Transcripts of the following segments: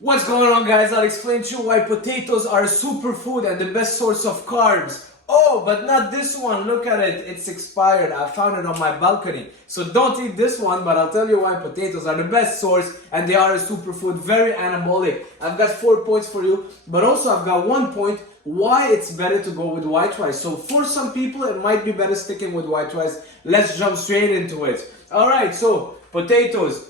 What's going on, guys? I'll explain to you why potatoes are a superfood and the best source of carbs. Oh, but not this one. Look at it. It's expired. I found it on my balcony. So don't eat this one, but I'll tell you why potatoes are the best source and they are a superfood, very anabolic. I've got 4 points for you, but also I've got 1 point why it's better to go with white rice. So for some people, it might be better sticking with white rice. Let's jump straight into it. All right, so potatoes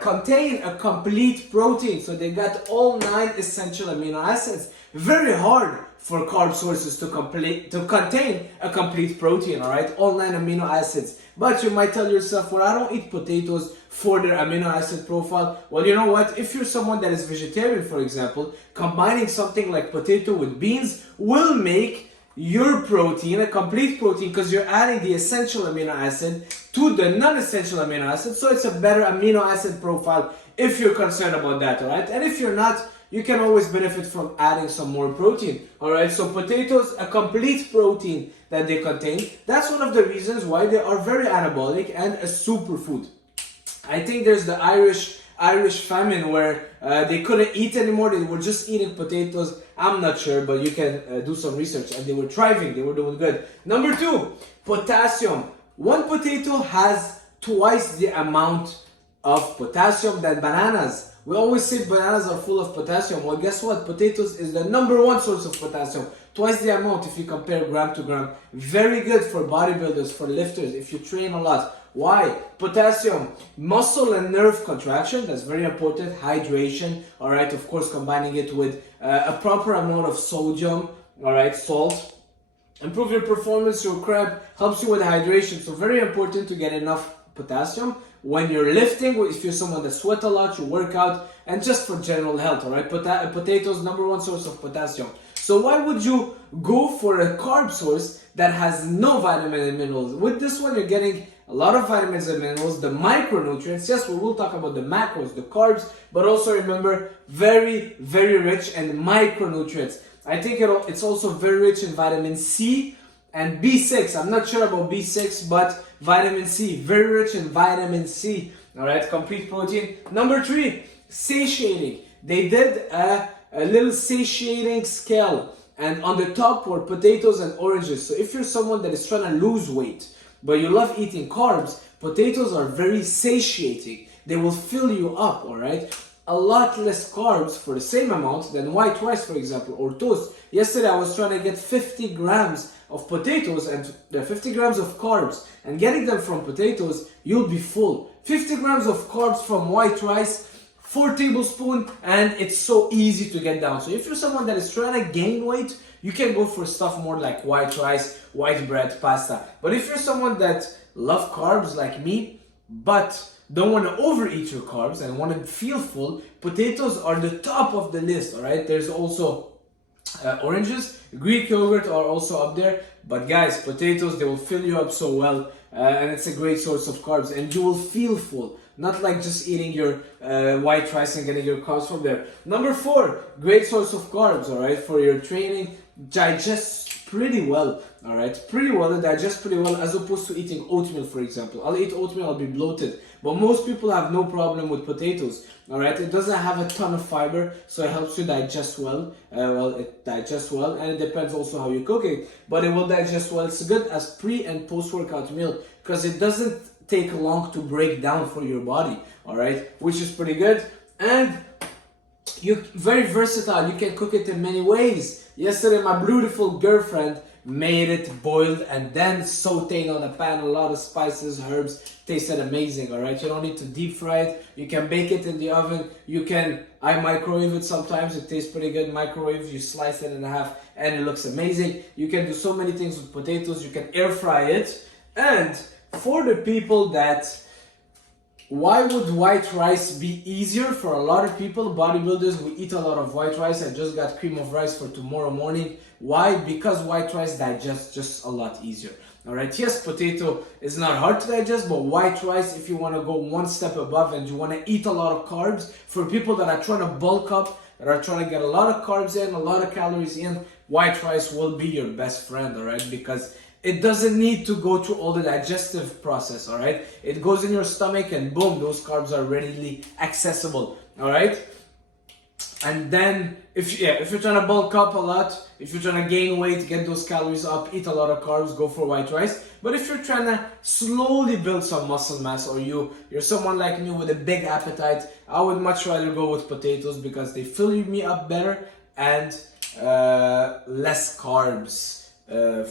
contain a complete protein, so they got all 9 essential amino acids. Very hard for carb sources to contain a complete protein, all right? All 9 amino acids. But you might tell yourself, well, I don't eat potatoes for their amino acid profile. Well, you know what? If you're someone that is vegetarian, for example, combining something like potato with beans will make your protein a complete protein because you're adding the essential amino acid to the non-essential amino acid, so it's a better amino acid profile if you're concerned about that, all right? And if you're not, you can always benefit from adding some more protein, all right? So potatoes, a complete protein that they contain, that's one of the reasons why they are very anabolic and a superfood. I think there's the Irish famine where they couldn't eat anymore, they were just eating potatoes. I'm not sure, but you can do some research, and they were thriving, they were doing good. Number 2, potassium. One potato has twice the amount of potassium than bananas. We always say bananas are full of potassium. Well, guess what? Potatoes is the #1 source of potassium. Twice the amount if you compare gram to gram. Very good for bodybuilders, for lifters, if you train a lot. Why? Potassium, muscle and nerve contraction, that's very important. Hydration, all right, of course, combining it with a proper amount of sodium, all right, salt. Improve your performance, your cramp, helps you with hydration. So very important to get enough potassium when you're lifting, if you're someone that sweat a lot, you work out, and just for general health, all right? Potatoes, #1 source of potassium. So why would you go for a carb source that has no vitamin and minerals? With this one, you're getting a lot of vitamins and minerals, the micronutrients. Yes, we will talk about the macros, the carbs, but also remember, very, very rich in micronutrients. I think it's also very rich in vitamin C and B6. I'm not sure about B6, but vitamin C, very rich in vitamin C. All right, complete protein. Number 3, satiating. They did a little satiating scale, and on the top were potatoes and oranges. So if you're someone that is trying to lose weight, but you love eating carbs, potatoes are very satiating. They will fill you up, all right? A lot less carbs for the same amount than white rice, for example, or toast. Yesterday I was trying to get 50 grams of potatoes and 50 grams of carbs, and getting them from potatoes, you'll be full. 50 grams of carbs from white rice, 4 tablespoons, and it's so easy to get down. So if you're someone that is trying to gain weight, you can go for stuff more like white rice, white bread, pasta. But if you're someone that loves carbs like me, but don't want to overeat your carbs and want to feel full, potatoes are the top of the list, all right? There's also oranges, Greek yogurt are also up there. But guys, potatoes, they will fill you up so well, and it's a great source of carbs, and you will feel full. Not like just eating your white rice and getting your carbs from there. Number 4, great source of carbs, all right, for your training. Digests pretty well, all right, pretty well, it digests pretty well, as opposed to eating oatmeal, for example. I'll eat oatmeal, I'll be bloated, but most people have no problem with potatoes, all right? It doesn't have a ton of fiber, so it helps you digest well. It digests well, and it depends also how you cook it, but it will digest well. It's good as pre and post-workout meal because it doesn't take long to break down for your body, all right, which is pretty good. And you very versatile, you can cook it in many ways. Yesterday my beautiful girlfriend made it boiled and then sauteed on a pan, a lot of spices, herbs. Tasted amazing, all right? You don't need to deep fry it. You can bake it in the oven. I microwave it sometimes. It tastes pretty good. Microwave, you slice it in half and it looks amazing. You can do so many things with potatoes. You can air fry it. And for the people that, why would white rice be easier? For a lot of people, bodybuilders, we eat a lot of white rice. I just got cream of rice for tomorrow morning. Why? Because white rice digests just a lot easier. All right, yes, potato is not hard to digest, but white rice, if you want to go one step above and you want to eat a lot of carbs, for people that are trying to bulk up, that are trying to get a lot of carbs in, a lot of calories in, white rice will be your best friend, all right? Because it doesn't need to go through all the digestive process, all right? It goes in your stomach and boom, those carbs are readily accessible, all right? And then, if you're trying to bulk up a lot, if you're trying to gain weight, get those calories up, eat a lot of carbs, go for white rice. But if you're trying to slowly build some muscle mass, or you're someone like me with a big appetite, I would much rather go with potatoes because they fill me up better and less carbs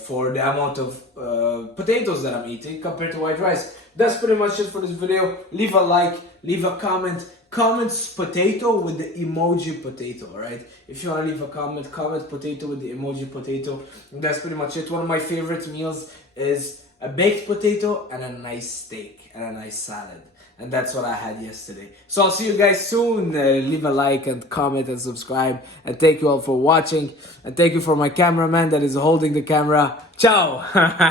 for the amount of potatoes that I'm eating compared to white rice. That's pretty much it for this video. Leave a like, leave a comment. Comments potato with the emoji potato, alright? If you want to leave a comment, comment potato with the emoji potato. And that's pretty much it. One of my favorite meals is a baked potato and a nice steak and a nice salad. And that's what I had yesterday. So I'll see you guys soon. Leave a like and comment and subscribe. And thank you all for watching. And thank you for my cameraman that is holding the camera. Ciao!